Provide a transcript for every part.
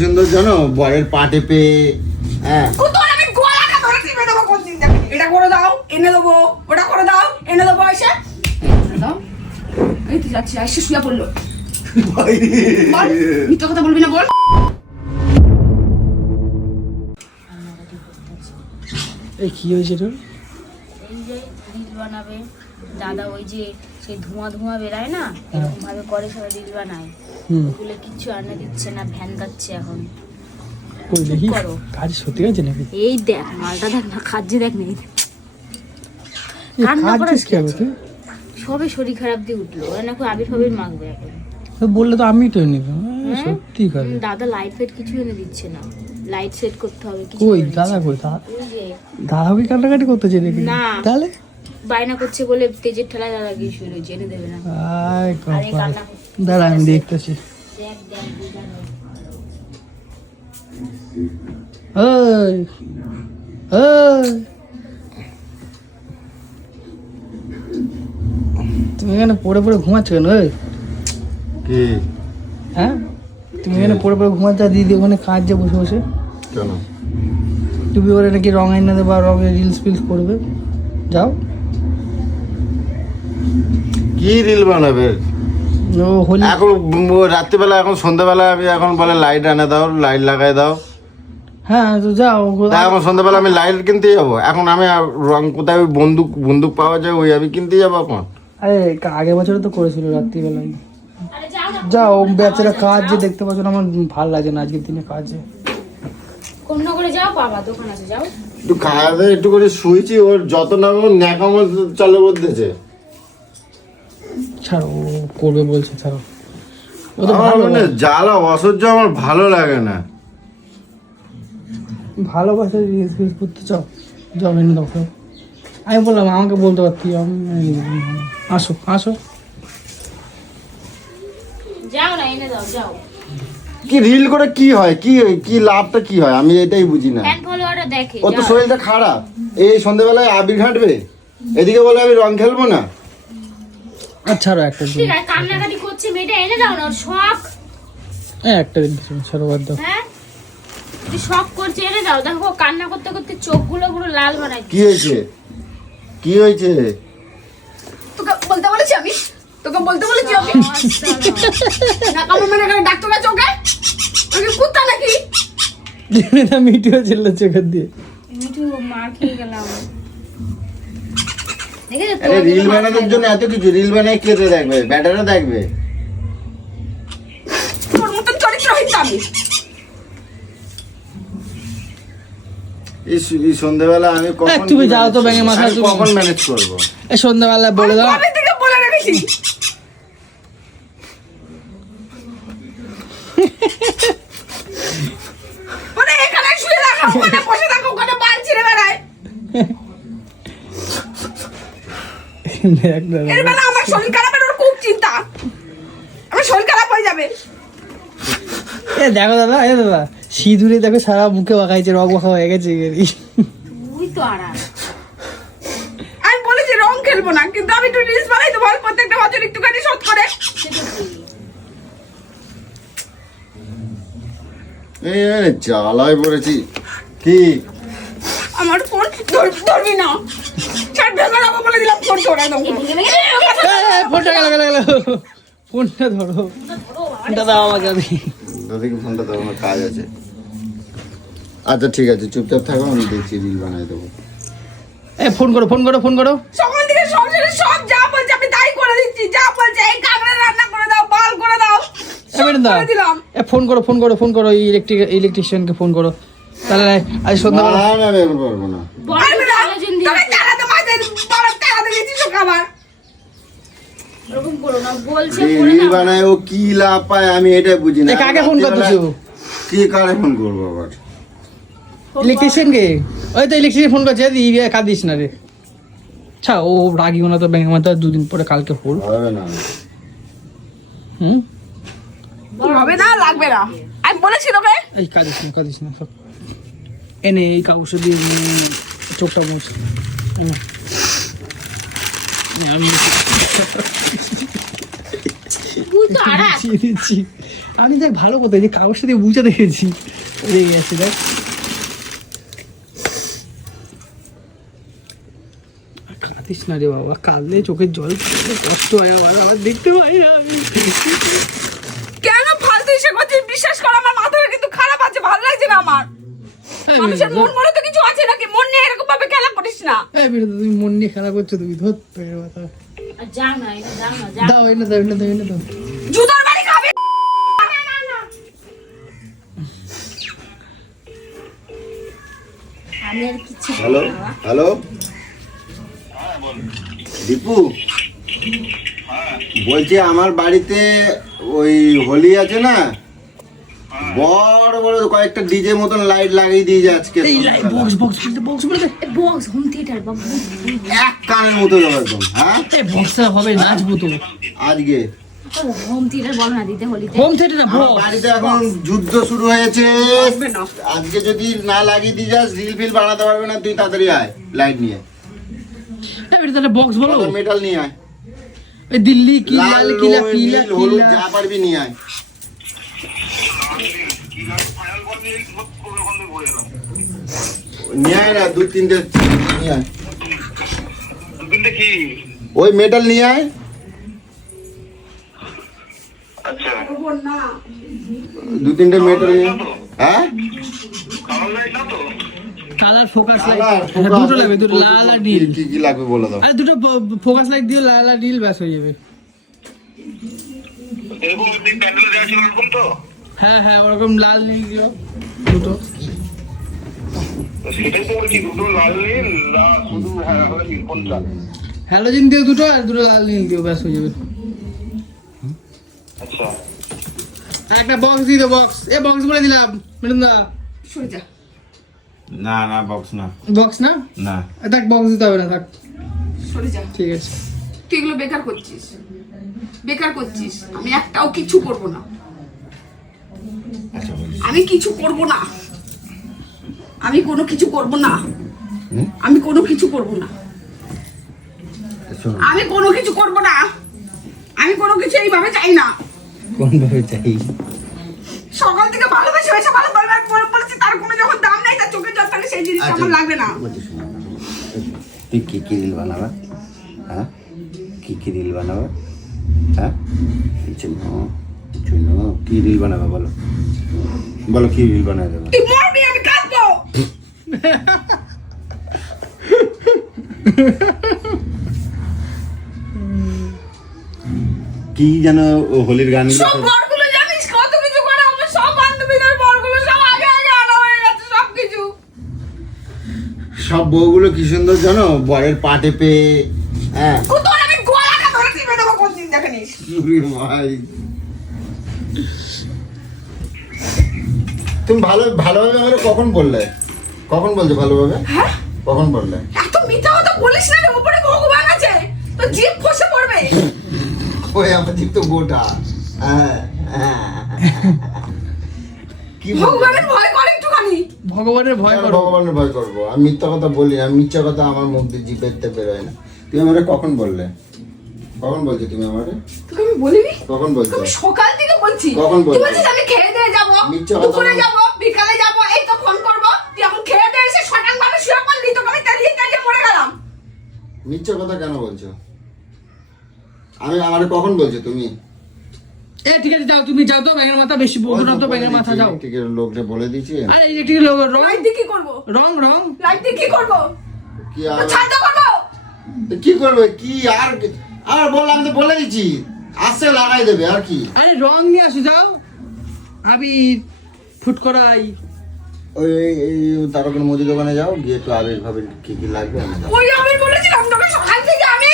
সুন্দর জানো বরের পা টেপে এটা করে দাও এনে দেবো, ওটা করে দাও এনে দেবো, এসে দাও। এই তো যাচ্ছি, এসে শুয়ে পড়লো। মিথ্যা কথা বলবি না, বল। এই কি হয়েছে তোর? এই যে রিল বানাবে দাদা, ওই যে সেই ধোঁয়া ধোঁয়া বেরায় না, এরকম ভাবে করে সবাই রিল বানায়। ওগুলো কিচ্ছু আনে দিচ্ছে না, ভ্যান যাচ্ছে এখন। কই দেখি করো। কাজ সত্যি আছে নাকি? এই দেখ মালটা, দেখ না খাচ্ছে, দেখ নেই এই কান্না কাজ করার কি হবে তুই? সবে শরীর খারাপ দিয়ে উঠলো, ওরা নাকি আবির ফাবির মাখবে এখন। তো বললে তো আমি তো নিব। সত্যি করে দাদা লাইট ফাইট কিছু এনে দিচ্ছে না, লাইট সেট করতে হবে কিছু। কই করে দাদা দিচ্ছে কই না। ওই যে দাদা কি কান্নাকাটি করতেছে নাকি? না। তাহলে বায়না করছে বলে তেজের ঠেলায় দাদা গিয়ে শুরু হয়েছে, এনে দেবে না। আয় আরে কপাল। কান্না দাঁড়া আমি দেখতেছি। দেখ দেখ বুঝানো। ওই ওই তুমি এখানে পড়ে পড়ে ঘুমাচ্ছ কেন? ওই কি হ্যাঁ, তুমি এখানে পড়ে পড়ে ঘুমাচ্ছ, আর দিদি ওখানে কাজে বসে বসে কেন? তুমি ওরে নাকি রং আইনা দেবে আর রঙের রিলস ফিলস করবে। যাও। কি রিল বানাবে ও হোলি এখন? রাত্রিবেলা এখন সন্ধ্যাবেলা আমি এখন বলে লাইট এনে দাও, লাইট লাগাই দাও। হ্যাঁ তো যাও। তা এখন সন্ধ্যাবেলা আমি লাইট কিনতে যাবো? এখন আমি রং কোথায় ওই বন্দুক পাওয়া যায়, ওই আমি কিনতে যাবো এখন? আরে আগের বছরে তো করেছিল রাত্রিবেলায়। আরে যাও না, যাও, বেচারা কাজ যে দেখতে পাচ্ছ না, আমার ভালো লাগে না আজকের দিনে কাজে। অন্য করে যাও, বাবা দোকান আছে, যাও। একটু খাওয়া দাওয়া একটু করে শুয়েছি, ওর যত নাম ন্যাকামো চালু করতেছে। ছাড়ো, ও করবে বলছে, ছাড়ো। ও তো আমার ভালো মানে জ্বালা অসহ্য, আমার ভালো লাগে না। ভালোবাসে রিলস ফিলস করতে চাও, যাও এনে দাও সব। আমি বললাম আমাকে বলতে পারতি, আমি আসো আসো। যাও না, এনে দাও, যাও। কি রিল করে কি হয়, কি লাভটা কি হয় আমি এটাই বুঝি না। ফ্যান ফলোয়াররা দেখে, ওর তো যাও। শরীরটা খারাপ, এই সন্ধ্যাবেলায় আবির ঘাটবে, এদিকে বলে আমি রং খেলবো না। আর ছাড়ো একটা দিন, ঠিক আছে, কান্নাকাটি করছে মেয়েটা, এনে দাও না, ওর শখ। একটা দিন ছাড়ো, বাদ দাও। হ্যাঁ, যদি শখ করছে এনে দাও। দেখো কান্না করতে করতে চোখগুলো পুরো লাল বানাই। কি হয়েছে, কি হয়েছে? তোকে বলতে বলেছি আমি, তোকে বলতে বলেছি আমি। না কামড় মেরে গেলে ডাক্তার কাছে ওকে, ওকে কুত্তা নাকি? মিটিও ছিল চোখের দিয়ে। মিঠু মার খেয়ে গেলাম। দেখেছো তো, আরে রিল বানানোর জন্য এত কিছু, রিল বানায় কে তো দেখবে? ব্যাটারও দেখবে। তোর মতন চরিত্রহীন তো আমি। এই সন্ধ্যাবেলা আমি কখন তুমি যাও তো ব্যাঙে মাথা, আমি কখন ম্যানেজ করবো? এই সন্ধ্যাবেলায় বলে দাও। কবে থেকে বলে রেখেছি? মানে এখানে শুয়ে থাকো, ওখানে বসে থাকো, ওখানে বাল ছিঁড়ে বেড়ায়। এর বেলা আমার শরীর খারাপের ওর খুব চিন্তা, আমার শরীর খারাপ হয়ে যাবে। এ দেখো দাদা, এ দাদা সিঁদুরে দেখো সারা মুখে মাখাইছে, রং মাখা হয়ে গেছে। তুই তো আরাম। আমি বলেছি রং খেলবো না, কিন্তু আমি একটু রিলস বানাই তো বল, প্রত্যেকটা বছর একটুখানি শোধ করে। সেটা কি? এই জ্বালায় পড়েছি। কি আমার ফোন ধরবি না, ছাড় ভেঙে যাবো বলে দিলাম, ফোন ধর একদম। ফোনটা গেল গেল গেল, ফোনটা ধরো, ফোনটা দাও আমাকে। আমি দাদিকে ফোনটা দাও, আমার কাজ আছে। আচ্ছা ঠিক আছে, চুপচাপ থাকো, আমি দেখছি রিল বানাই দেবো। ফোন করো, ফোন করো, ফোন করো। সকাল থেকে সংসারে সব যা বলছে আমি তাই করে দিচ্ছি, যা বলছে এই কাঁকড়া রান্না করে দাও, বাল করে দাও, সব করে দিলাম। ফোন করো, ফোন করো, ফোন করো, ইলেকট্রিশিয়ানকে ফোন করো। তাহলে আজ সন্ধ্যাবেলা না না, আমি এখন পারবো না। বড় পারবে না, আলোচনা তবে দিয়েছে। তারাতে মাঝে বড় তারাতে গেছিস খাবার। ওরকম করো না, বলছে করে রিল দাও। বানায় ও কি লাভ পায় আমি এটা বুঝি না। কাকে ফোন করতেছো? কি কারে ফোন করবো আবার? ইলেকট্রিশিয়ানকে। ওই তো ইলেকট্রিশিয়ান ফোন করছে, কাঁদিস না রে। আচ্ছা, ও রাগিও না তো, ব্যাংক মাথা দুদিন পরে কালকে ফুল। হবে না। হবে না, লাগবে না, আমি বলেছি তোকে। এই কাঁদিস না সব এনে এই কাগজে দিয়ে চোখটা মুছ। আমি তুই তো আড়াক। বুঝিয়ে দিচ্ছি আমি, দেখ ভালো কথা যে কাগজ সাথে বুঝে দেখেছি হয়ে গেছে দেখ। কাঁদিস না রে বাবা, কাঁদলে চোখের জল পড়লে কষ্ট হয় আমার, আবার দেখতে পাই না আমি। কেন ফালতু এসে করছিস? বিশ্বাস কর আমার মাথাটা কিন্তু খারাপ আছে, ভালো লাগছে না আমার। মানুষের মন মনে তো কিছু আছে নাকি? মন নিয়ে এরকম ভাবে খেলা করিস না। এই বেটা, তুমি মন নিয়ে খেলা করছো, তুমি ধর পেয়ে কথা আর যাও না, এটা যাও না, যাও। দাও, এনে দাও, এনে দাও, এনে দাও। জুতোর বাড়ি খাবে। আমি আর কিছু হ্যালো হ্যালো দীপু, বলছি আমার বাড়িতে ওই হোলি আছে না, বড় বড় কয়েকটা ডিজে মতন লাইট লাগিয়ে দিয়ে যায় আজকে এই বক্স বক্স বক্স বলে দে। বক্স হোম থিয়েটার বাবু। এক কানের মতো যাবে একদম। হ্যাঁ এই বক্সটা হবে, নাচবো তো আজকে হোম থিয়েটার বলো না দিতে হোলিতে। হোম থিয়েটার না, আমার বক্স। বাড়িতে এখন যুদ্ধ শুরু হয়েছে। হবে না। আজকে যদি না লাগিয়ে দিয়ে যাস রিল ফিল বানাতে পারবে না, তুই তাড়াতাড়ি আয় লাইট নিয়ে, এই বেটা তাহলে বক্স বলো, মেটাল নিয়ে আয়, এই দিল্লি কি লাল লাল কিলা নীল কিলা হলুদ কিলা। যা পারবি নিয়ে আয়। নিয়ে আয় না, 2-3টে নিয়ে আয়, ওই মেটাল নিয়ে আয়। করবো না। 2-3টে মেটাল নিয়ে আয়। হ্যাঁ কালার ফোকাস লাইট, কালার, হ্যাঁ, দুটো লাগবে, দুটো ফোকাস, লাল আর নীল। কি কি লাগবে বলে দাও। আরে দুটো ফোকাস লাইট দিও, লাল আর নীল, ব্যাস হয়ে যাবে। হ্যাঁ হ্যাঁ, ওরকম লাল নীল দিও দুটো। হ্যালোজিন দিও দুটো, আর দুটো লাল নীল দিও, ব্যাস হয়ে যাবে। আর একটা বক্স দিয়ে দাও, বক্স। এ বক্স বলে দিলাম ম্যাডাম দা। সরে যা। না না বক্স না, বক্স না, না থাক বক্স দিতে হবে না, থাক সরে যা। ঠিক আছে। তুই এগুলো বেকার করছিস, বেকার করছিস। আমি একটাও কিছু করব না, আমি কিছু করব না, আমি কোনো কিছু করব না, আমি কোনো কিছু করব না, শোনো, আমি কোনো কিছু করব না, আমি কোনো কিছু এইভাবে চাই না। কোন ভাবে চাই? সকাল থেকে ভালোবেসে বেসে ভালো বলেছি, তার কোনো যখন দাম নেই, তার চোখের জল থাকে, সেই জিনিসটা আমার লাগবে না। তুই কি কি রিল বানাবা? হ্যাঁ কি কি রিল বানাবা? হ্যাঁ কি রিল বানাবা বলো, বলো কি রিল বানাবে দেবো? তুই মরবি, আমি কাঁদবো। কি যেন হোলির গান সব বরগুলো জানিস কত কিছু করে, আমার সব বান্ধবীদের বরগুলো সব আগে আগে আনা হয়ে গেছে, সব কিছু। সব বউগুলো কি সুন্দর জানো, বরের পা টেপে। হ্যাঁ তোর আমি গলাটা ধরে টিপে দেবো, কোনদিন দেখেনিস? ভাই তুমি ভালোভাবে আমাকে কখন বললে? কখন বলছো ভালোভাবে? হ্যাঁ, কখন বললে? এত মিথ্যা কথা বলিস না রে, উপরে ভগবান আছে, তো জিভ খসে পড়বে। ওই আমার ঠিক তো গোটা। হ্যাঁ কি বললে? ভগবানের ভয় করে একটুখানি। ভগবানের ভয় আমি করো। ভগবানের ভয় করবো? আমি মিথ্যা কথা বলি না, মিথ্যা কথা আমার মুখ দিয়ে জিভেতে বেরোয় না। তুমি আমাকে কখন বললে? কখন বলছো তুমি আমাকে? তোকে আমি বলিনি? কখন বলছো? আমি সকাল থেকে বলছি। কখন বলছো? তুই বলছিস আমি খেয়ে দিয়ে যাবো, মিথ্যা কথা দুপুরে বল। যাবো, বিকালে যাবো, এই তো ফোন করবো। তুই এখন খেয়ে দিয়ে এসে শটাং ভাবে শুয়ে পড়লি, তোকে আমি তাড়িয়ে তাড়িয়ে মরে গেলাম। মিথ্যা কথা কেন বলছো? আমি আমাকে কখন বলছো তুমি? এ ঠিক আছে, যাও তুমি, যাও তো, ব্যাঙের মাথা বেশি বলতো না তো, ব্যাঙের মাথা যাও। ইলেকট্রিকের লোককে বলে দিয়েছি। আরে ইলেকট্রিক রং লাইট দিয়ে কি করবো? রং রং লাইট দিয়ে কি করবো? কি তো আর ছাড়তে করবো? কি করবে? কি আর আর বললাম তো, বলে দিচ্ছি আসছে লাগাই দেবে আর কি। আরে রং নিয়ে আসো, যাও। আমি ফুট করাই। ওই এই তারকের মুদি দোকানে যাও, গিয়ে একটু আবির ভাবে কি কি লাগবে এনে দাও। ওই আমি বলেছিলাম তোকে সকাল থেকে আমি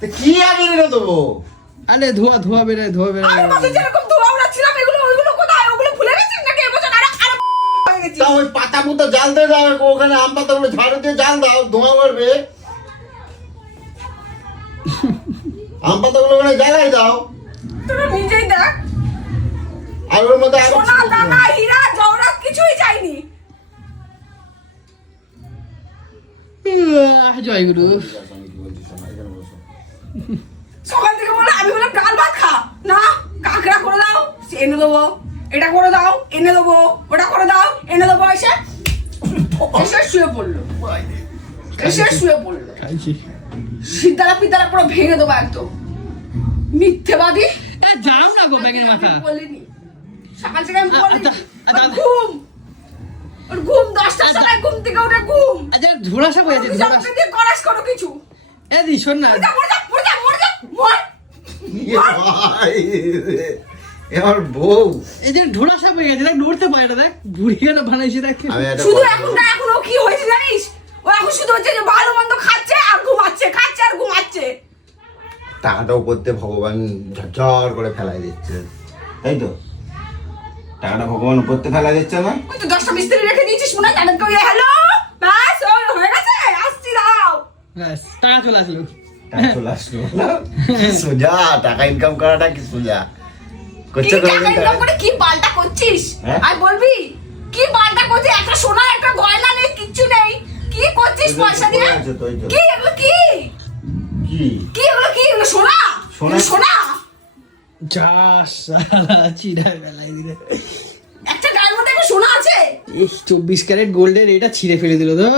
তো কি আবির এনে দেবো? আরে ধোয়া ধোয়া বেরায়, ধোয়া আমি বেরায়। বলতে যেরকম ধোয়া উড়াচ্ছিলাম, এগুলো ওইগুলো কোথায়? ওগুলো ভুলে গেছিস নাকি? এবছর আরো আরো হয়ে গেছি। তা ওই পাতা পুতা জাল দিয়ে দাও, ওখানে আম পাতাগুলো ঝাড়ু দিয়ে জাল দাও, ধোঁয়া মারবে। আম পাতাগুলো ওখানে জ্বালাই দাও, তোরা নিজেই দেখ, আর ওর মধ্যে আরো সোনা দানা হীরা জওহরাত কিছুই চাইনি। জয় গুরু। আমি কি বলছি শোনো, এখানে বসো। সকাল থেকে বলে আমি বলে ডাল ভাত খা, এনে দেবো, এটা করে দাও এনে দেবো, ওটা করে দাও এনে দেবো, এসে শুয়ে পড়লো, এসে শুয়ে পড়লো। খাইছি। সিদ্ধারা পিদ্ধারা পুরো ভেঙে দেবো একদম, মিথ্যেবাদী। এ যাও না গো ব্যাঙের মাথা। বলিনি সকাল থেকে আমি বলিনি। আচ্ছা, ওর ঘুম, ওর ঘুম 10টার সময় ঘুম থেকে উঠে ঘুম। আচ্ছা ঝোলা সাপ হয়েছে তুমি ঝোলা। আমাকে দিয়ে করাস করো কিছু। এ দি শোন না। মর যা, মর যা, মর যা, মর যা, মর। এবার বউ এই যে ঝোলা সাপ হয়ে গেছে, দেখ নড়তে পারে না, দেখ বুড়ি কেন বানাইছে দেখ। আমি একটা শুধু কথা এখন ও কি হয়েছে জানিস, ও এখন শুধু হচ্ছে যে ভালো মন্দ খাচ্ছে আর ঘুমাচ্ছে, খাচ্ছে আর ঘুমাচ্ছে। টাকাটা উপরতে ভগবান ঝরঝর করে ফেলাই দিচ্ছে, তাই তো? টাকাটা ভগবান উপরতে ফেলাই দিচ্ছে না? ওই তো 10টা মিস্ত্রি রেখে দিয়েছিস মনে হয়, তাদের কই হ্যালো বাস ওই হয়ে গেছে, আসছি দাও। ব্যাস টাকা চলে আসলো। টাকা চলে আসলো না? কি সোজা টাকা ইনকাম করাটা, কি সোজা কি করছে করে টাকা ইনকাম করে কি পাল্টা করছিস? হ্যাঁ? আর বলবি কি পাল্টা করছিস? একটা সোনা একটা গয়না নেই, কিচ্ছু নেই, কি করছিস পয়সা দিয়ে? কি এগুলো কি কি কি এগুলো কি এগুলো সোনা? সোনা? এগুলো সোনা? যা সালা চিড়া বেলাই দিলে। একটা গায়ের মধ্যে একটা সোনা আছে? এই 24 ক্যারেট গোল্ডের এটা ছিঁড়ে ফেলে দিল তো।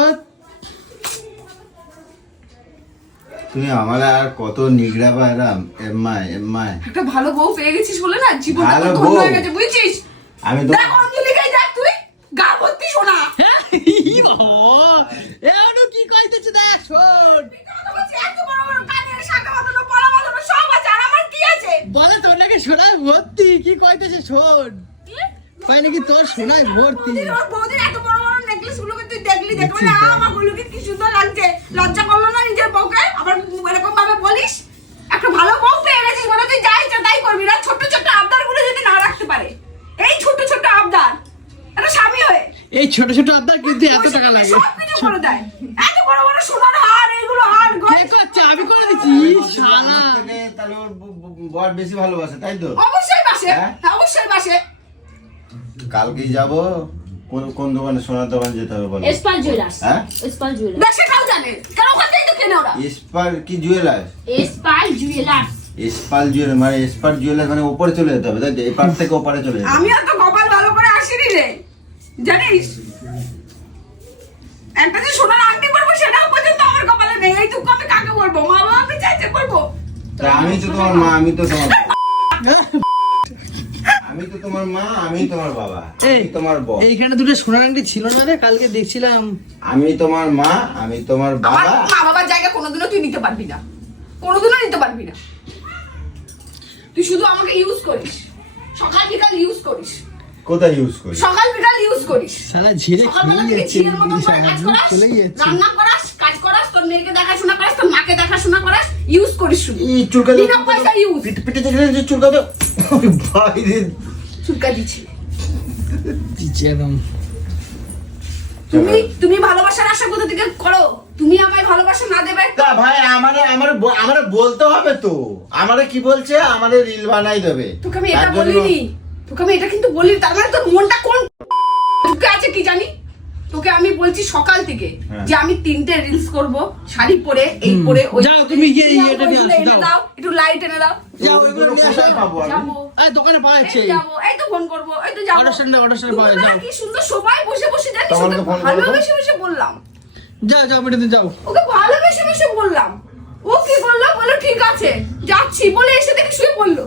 তুমি আমার আর কত নিগড়াবা এরাম এম্মাই একটা ভালো বউ পেয়ে গেছিস বলে না জীবনটা ভালো তোর ধন্য বউ? হয়ে গেছে, বুঝছিস? আমি তো দেখ অঞ্জলিকে দেখ, তুই গা ভর্তি সোনা। ই বাবা, এখনো কি কইতেছে দেখ শোন। কথা বলছি, এত বড় বড় কানের শাখা বাঁধানো, পলা বাঁধানো সব আছে, আর আমার কি আছে? বলে তোর নাকি সোনায় ভর্তি, কি কইতেছে শোন। কয় নাকি তোর সোনায় ভর্তি। বৌদির এত বড় বড় নেকলেস গুলোকে তুই দেখলি, দেখলি না আমার গুলোকে কি সুন্দর লাগছে, লজ্জা করলো না নিজের বউকে? আবার এরকম ভাবে বলিস? একটা ভালো বউ পেয়ে গেছিস বলে তুই যা ইচ্ছা তাই করবি না? ছোট ছোট আবদার গুলো যদি না রাখতে পারে, এই ছোট ছোট আবদার, একটা স্বামী হয়ে এই ছোট ছোট আবদার কিন্তু এত টাকা লাগে। সব কিছু করে দেয়, এত বড় বড় সোনার হার, এইগুলো হার কে করছে? আমি করে দিচ্ছি শালা। আমার থেকে তাহলে ওর বর বেশি ভালোবাসে, তাই তো? অবশ্যই বাসে, হ্যাঁ? অবশ্যই বাসে। কালকেই যাবো, কোন দোকানে, সোনার দোকানে যেতে হবে বলো? এসপাল জুয়েলার্স। হ্যাঁ? এসপাল জুয়েলার্স। দেখ সেটাও জানে, কারণ ওখান থেকেই তো কেনে ওরা। এসপার কি জুয়েলার্স? এসপাল জুয়েলার্স। এসপাল জুয়েলার্স মানে এসপার জুয়েলার্স মানে ওপরে চলে যেতে হবে, তাই তো? এপার থেকে ওপারে চলে যেতে হবে। আমিও তো কপাল ভালো করে আসিনি রে, জানিস? একটা যে সোনার আংটি পরবো সেটাও পর্যন্ত আমার কপালে নেই, এইটুকু আমি কাকে বলবো? মা বাবা আমি চাইতে করবো? তা আমি তো তোমার মা, আমি তো তোমার আমি তো তোমার মা, আমি তোমার বাবা, এই আমি তোমার বর। এইখানে দুটো সোনার আংটি ছিল না রে, কালকে দেখছিলাম। আমি তোমার মা, আমি তোমার আমার বাবা। মা বাবার জায়গা কোনোদিনও তুই নিতে পারবি না, কোনোদিনও নিতে পারবি না। তুই শুধু আমাকে ইউজ করিস, সকাল বিকাল ইউজ করিস, কোথায় ইউজ করি? সকাল বিকাল ইউজ করিস। শালা ঝিরে সকালবেলা খেয়ে থেকে যাচ্ছে, ঝিলের মতন করে কাজ করাস, চলে যাচ্ছে। রান্না করাস, কাজ করাস, তোর মেয়েকে দেখাশোনা করাস, তোর মাকে দেখাশোনা করাস, ইউজ করিস শুধু। এই চুলকাতে বিনা পয়সা ইউজ। পিঠে দেখলেন যে চুলকাতে ভাই রে। চুলকা দিচ্ছি। যেরকম তুমি ভালোবাসার আশা কোথা থেকে করো? তুমি আমায় ভালোবাসা না দেবে? তা ভাই আমারে বলতে হবে তো, আমারে কি বলছে, আমারে রিল বানাই দেবে। তোকে আমি এটা তার জন্য- বলিনি, তোকে আমি এটা কিন্তু বলিনি, তার মানে তোর মনটা কোন ঢুকে আছে কি জানি। তোকে আমি বলছি সকাল থেকে হ্যাঁ। যে আমি 3টে রিলস করব, শাড়ি পরে, এই পরে, ওই যাও, তুমি গিয়ে যাও, এটা নিয়ে ওইগুলো আসো, এনে যাও। দাও, একটু লাইট এনে দাও। যাও, ওইগুলো ওইগুলো নিয়ে কোথায় আসো। পাবো আমি? যাবো, এই দোকানে পাওয়া যাচ্ছে। এই যাবো, এই তো ফোন করবো, এই তো যাবো। অটো স্ট্যান্ডে পাওয়া যায়, যাও। কি সুন্দর সবাই বসে বসে জানিস, তখন ওকে তো ফোন করবো। ভালোবেসে বসে বললাম, যাও যাও মেটাতে যাও। ওকে ভালোবেসে বসে বললাম। ও কি বললো? বললো ঠিক আছে যাচ্ছি বলে এসে দেখি শুয়ে পড়লো।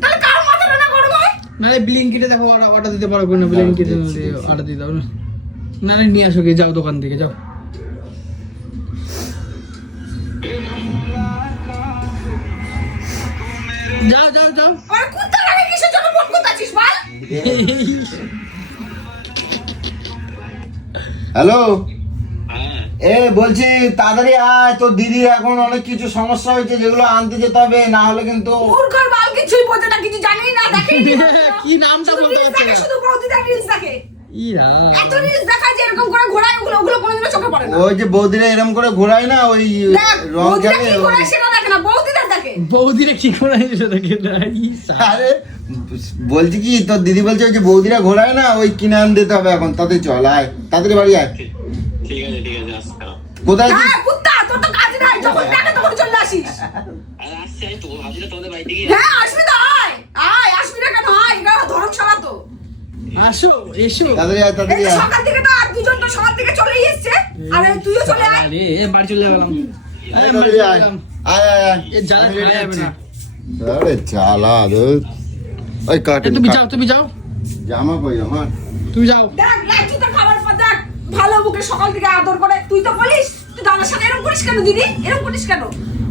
তাহলে কার মাথাটা না গরম হয়? নাহলে ব্লিঙ্কিটে দেখো অর্ডার দিতে পারো না, ব্লিঙ্কিটে অর্ডার দিয়ে দাও না। নাহলে নিয়ে আসো, কি যাও দোকান থেকে যাও। যাও যাও যাও। আর কুত্তা লাগে কিসের জন্য ফোন করতেছিস বল? হ্যালো, এ বলছি তাড়াতাড়ি আয়, তোর দিদির এখন অনেক কিছু সমস্যা হয়েছে, যেগুলো আনতে যেতে হবে, না হলে কিন্তু মূর্খর বাল কিছুই বোঝে না, কিছু জানেই না, দেখেই না। কি নামটা শুধু বলতে reels পারছি দেখে, না। শুধু বৌদিদের reels দেখে। ইরা এত reels দেখায় যে এরকম করে ঘোরায়, ওগুলো কোনোদিনও চোখে পড়ে না। ওই যে বৌদিরা এরম করে ঘোরায় না, ওই দেখ, রং বৌদিরা জানে। কি ঘোরায় সেটা দেখে না, বৌদিদের দেখে। বৌদিরে কি করে এসে দেখে না। ইসা। আরে বলছি কি, তোর দিদি বলছে ওই যে বৌদিরা ঘোরায় না, ওই কিনে আন দিতে হবে এখন। তাতে চল, আয় তাড়াতাড়ি বাড়ি আয়। ঠিক আছে আসতে হবে। কোথায় কি? হ্যাঁ, কুত্তা, তোর তো কাজ নাই, যখন দেখে তখন চলে আসিস। আর আসছি, আমি তো ভাবছিলাম তোমাদের বাড়িতে গিয়ে হ্যাঁ, আসবি তো আয়। আয় আসবি না কেন? আয়, এটা ধর্মশালা তো। আসো এসো। তাড়াতাড়ি আয়, তাড়াতাড়ি এই তো আয়। সকাল থেকে তো আর দুজন তো সকাল থেকে চলেই এসছে। আর তুইও চলে আয়। আরে বাড়ি চলে গেলাম। আয়, তাড়াতাড়ি আয়। আয়, আয়, আয়। এ জ্বালা আমি ready খাওয়া যাবে আছি। না। আরে জ্বালা, ধুর। ওই কাট, তুমি কাট। যাও, তুমি যাও, জামা কই আমার? তুমি যাও। দেখ লাইচু তো খাবার পর দেখ ভালো মুখে সকাল থেকে আদর করে। তুই তো বলিস তুই দাদার সাথে এরকম করিস কেন দিদি? এরকম করিস কেন?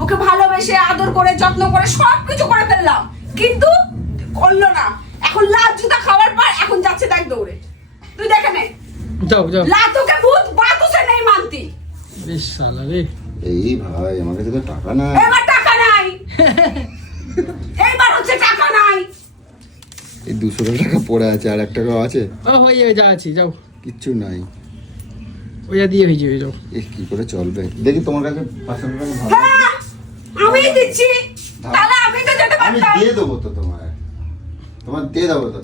ওকে ভালোবেসে আদর করে যত্ন করে সব কিছু করে ফেললাম, কিন্তু করলো না। এখন লাল জুতা খাওয়ার পর এখন যাচ্ছে দেখ দৌড়ে। তুই দেখে নে, যাও যাও। লাতুকে ভূত বাতুসে নেই মানতি। বেশ শালা রে। এই ভাই, আমার কাছে তো টাকা না। এবার টাকা নাই, এইবার হচ্ছে টাকা নাই। এই 200 টাকা পড়ে আছে, আর 1 টাকা আছে, ও হয়ে যাবে, যা আছি যাও। কিচ্ছু নাই। ওইটা দিয়ে হয়ে যাবে, যাও। এ কি করে চলবে? দেখি তোমার কাছে 500 টাকা ভালো। হ্যাঁ আমি দিচ্ছি, তাহলে আমি তো যেতে আমি পারতাম। দিয়ে দেবো তো তোমার দিয়ে দেবো তো।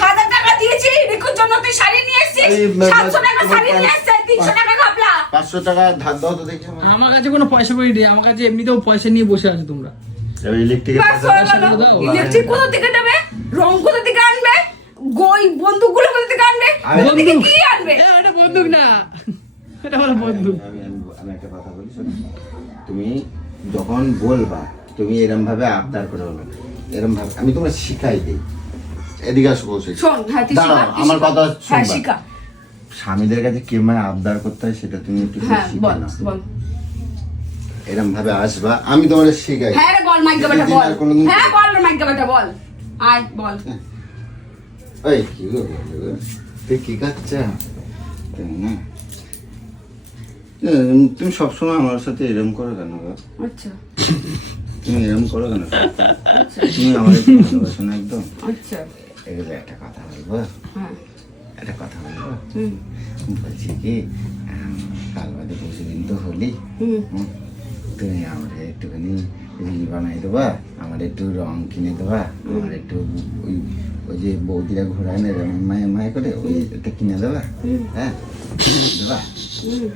1000 টাকা দিয়েছি রিকুর জন্য, তুই শাড়ি নিয়ে এসেছিস। এই, 700 টাকা শাড়ি নিয়ে এসেছে, 300 টাকা ঘাপলা। 500 টাকা ধার দাও তো দেখি আমার। আমার কাছে কোনো পয়সা করি নেই, আমার কাছে এমনিতেও পয়সা নিয়ে বসে আছো তোমরা। ইলেকট্রিকের বাস হয়ে গেল। দাও। ইলেকট্রিক কোথা থেকে দেবে? রং কোথা থেকে আনবে? বন্দুকগুলো কোথা থেকে আনবে? কোথা থেকে বন্দুক? কি আনবে? এ, এটা বন্দুক না, এটা হলো বন্দুক। আমি একটা কথা বলি, শোনো। তুমি যখন বলবা, তুমি এরম ভাবে আবদার করে বলবে, এরম ভাবে আমি তোমার শিখাই দিই। এদিকে আসো, বসে শোন, হ্যাঁ তুই দাঁড়াও, শিখা, তুই আমার শিখা। কথা হ্যাঁ শুনবা। শিখা। স্বামীদের কাছে কিভাবে আবদার করতে হয় সেটা তুমি একটু হ্যাঁ শিখে বল নাও। বল। এরম ভাবে আসবা, আমি তোমার শিখাই। হ্যাঁ রে বল, মাইক বেটা যদি বল। আর কোনোদিন- হ্যাঁ বল রে মাইক বেটা বল। আয় বল। ওই কি গো, তুই কি কাচ্চা? তুমি সবসময় আমার সাথে এরম করো কেন গো? আচ্ছা তুমি এরম করো কেন? তুমি আমার একটু ভালোবাসো না একদম? আচ্ছা। এগুলো একটা কথা বলবো, হ্যাঁ একটা কথা বলবো। হুম বলছি কি, কাল বাদে পরশুদিন তো হলি, হুম। তুমি আমার একটুখানি রিল বানাই দেবা, আমার একটু রং কিনে দেবা, আমার একটু ওই ওই যে বৌদিরা ঘোরায় না যেমন মায়ে মায়ে করে, ওইটা কিনে দেবা। হ্যাঁ দেবা। হুম।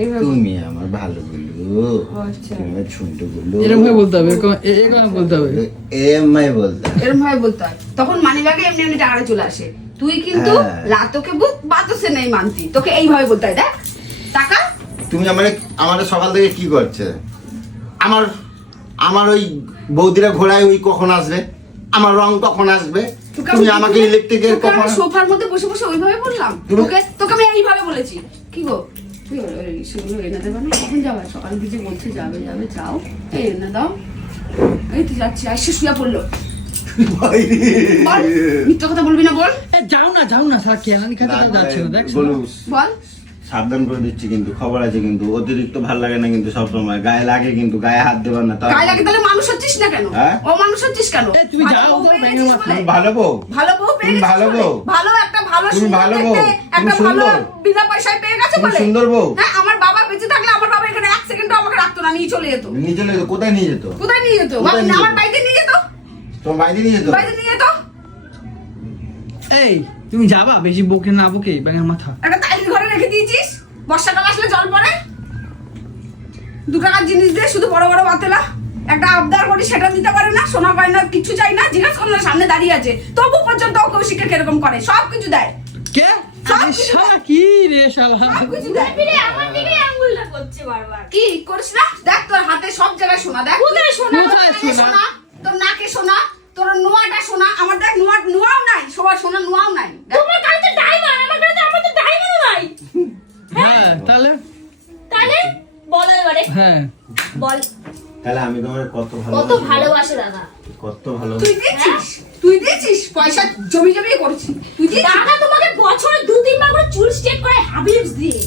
এইভাবে তুমি আমার ভালো গুলো, আচ্ছা। তুমি আমার ছোট গুলো, এরকম ভাবে বলতে হবে, এরকম বলতে হবে। এমআই বলতে। এরম ভাবে বলতে হয়, তখন মানি ব্যাগে এমনি এমনি টাকা চলে আসে। তুই কিন্তু হ্যাঁ। লাতকে ভূত বাতুসে নেই মানতি। তোকে এইভাবে বলতে হয়, দেখ টাকা। তুমি আমার সকাল থেকে কি করছে? আমার ওই বৌদিরা ঘোড়ায় ওই কখন আসবে, আমার রং কখন আসবে, তুমি আমাকে ইলেকট্রিকের তোকে আমি কখন। সোফার মধ্যে বসে বসে ওইভাবে বললাম। তোকে আমি এইভাবে বলেছি। কি গো তুই সেগুলো এনে দেবে না? কখন যাবে? সকাল দিকে বলছে যাবে যাবে, যাও এই এনে দাও। এই তো যাচ্ছি, আসছে শুয়ে পড়লো। বল, মিথ্যা কথা বলবি না বল। এ, যাও না স্যার, কেনানি খাতে তাও যাচ্ছে না, দেখছো না? বল সাবধান করে দিচ্ছি কিন্তু, খবর আছে কিন্তু, অতিরিক্ত ভাল লাগে না কিন্তু, সবসময় গায়ে লাগে কিন্তু, গায়ে হাত দেবার না। গায়ে লাগে তাহলে মানুষ হচ্ছিস না কেন? হ্যাঁ? ও মানুষ হচ্ছিস কেন? এ, তুমি ভালো যাও, বউ যাও, পেয়েছিস ব্যাঙের মাথা। বলে? তুমি ভালো বউ, ভালো বউ পেয়ে তুমি গেছিস ভালো বলে? বউ। ভালো একটা ভালো তুমি সুন্দর ভালো দেখতে বউ, একটা তুমি ভালো সুন্দর। বিনা পয়সায় পেয়ে গেছে তুমি বলে? সুন্দর বউ। হ্যাঁ, আমার বাবা বেঁচে থাকলে আমার বাবা এখানে 1 সেকেন্ডও আমাকে রাখতো না, নিয়ে চলে যেত। নিয়ে চলে যেত, কোথায় নিয়ে যেত? কোথায় নিয়ে যেত? কোথায় নিয়ে আমার যেত? বাড়িতে নিয়ে যেত। তোমার বাইরে নিয়ে যেত? বাড়িতে নিয়ে যেত। এই তুমি যাবা, বেশি বকে না বকে, ব্যাঙের মাথা। একটা টাইল ঘরে রেখে দিয়েছিস, বর্ষাকাল আসলে জল পড়ে। 2 টাকার জিনিস দিয়ে শুধু বড় বড় বাতেলা। একটা আবদার করি সেটা দিতে পারে না, সোনা পায় না, কিছু চাই না। জিজ্ঞাসা করলে সামনে দাঁড়িয়ে আছে, তবু পর্যন্ত ও কৌশিককে কিরকম করে, সব কিছু দেয়। কে? সব আরে কিছু শালা কি রে শালা। সব কিছু দেয়। ফিরে আমার দিকে আঙ্গুলটা করছে বারবার। কি করিস না? দেখ তোর হাতে সব জায়গায় সোনা, দেখ কোথায় সোনা? তোর কোথায় কানে সোনা? তোর নাকে সোনা, তোর নোয়াটা সোনা। আমার দেখ নোয়াও নাই, সবার সোনা নোয়াও নাই। দেখ, তোমার কাছে তো ডায়মন্ড, আমার কাছে তো আমার তো ডায়মন্ড নাই। হ্যাঁ তাহলে, তাহলে বল এবারে, হ্যাঁ বল তাহলে আমি তোমার কত ভালো, কত ভালোবাসে দাদা। কত ভালো। তুই দিয়েছিস, তুই দিয়েছিস পয়সা জমি জমি করছিস, তুই দিয়েছিস। দাদা তোমাকে বছরে 2-3 বার করে চুল স্ট্রেট করে হাবিবস দিয়ে,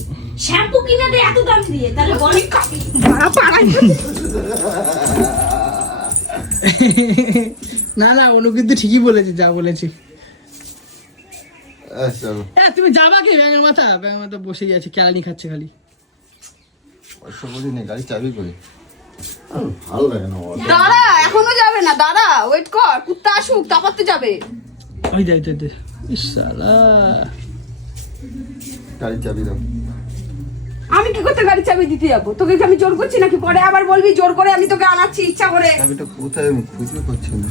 শ্যাম্পু কিনে দেয় এত দাম দিয়ে, তাহলে বল না না, অনু কিন্তু ঠিকই বলেছে যা বলেছি। চলো, তুমি যাবা কি? ব্যাঙের মাথা বসে গেছে, কেলানি খাচ্ছে খালি। পয়সা বলি না, গাড়ি চাবি করি। ভালো লাগে না আমার। দাঁড়া, এখনো যাবে না, দাঁড়া, ওয়েট কর, কুত্তা আসুক তারপর তো যাবে। ওই দে দে দে, ইস শালা। গাড়ি চাবি দাও। আমি কি করতে গাড়ি চাবি দিতে যাবো? তোকে কি আমি জোর করছি নাকি? পরে আবার বলবি জোর করে আমি তোকে আনাচ্ছি ইচ্ছা করে। চাবিটা কোথায়, আমি খুঁজে পাচ্ছি না।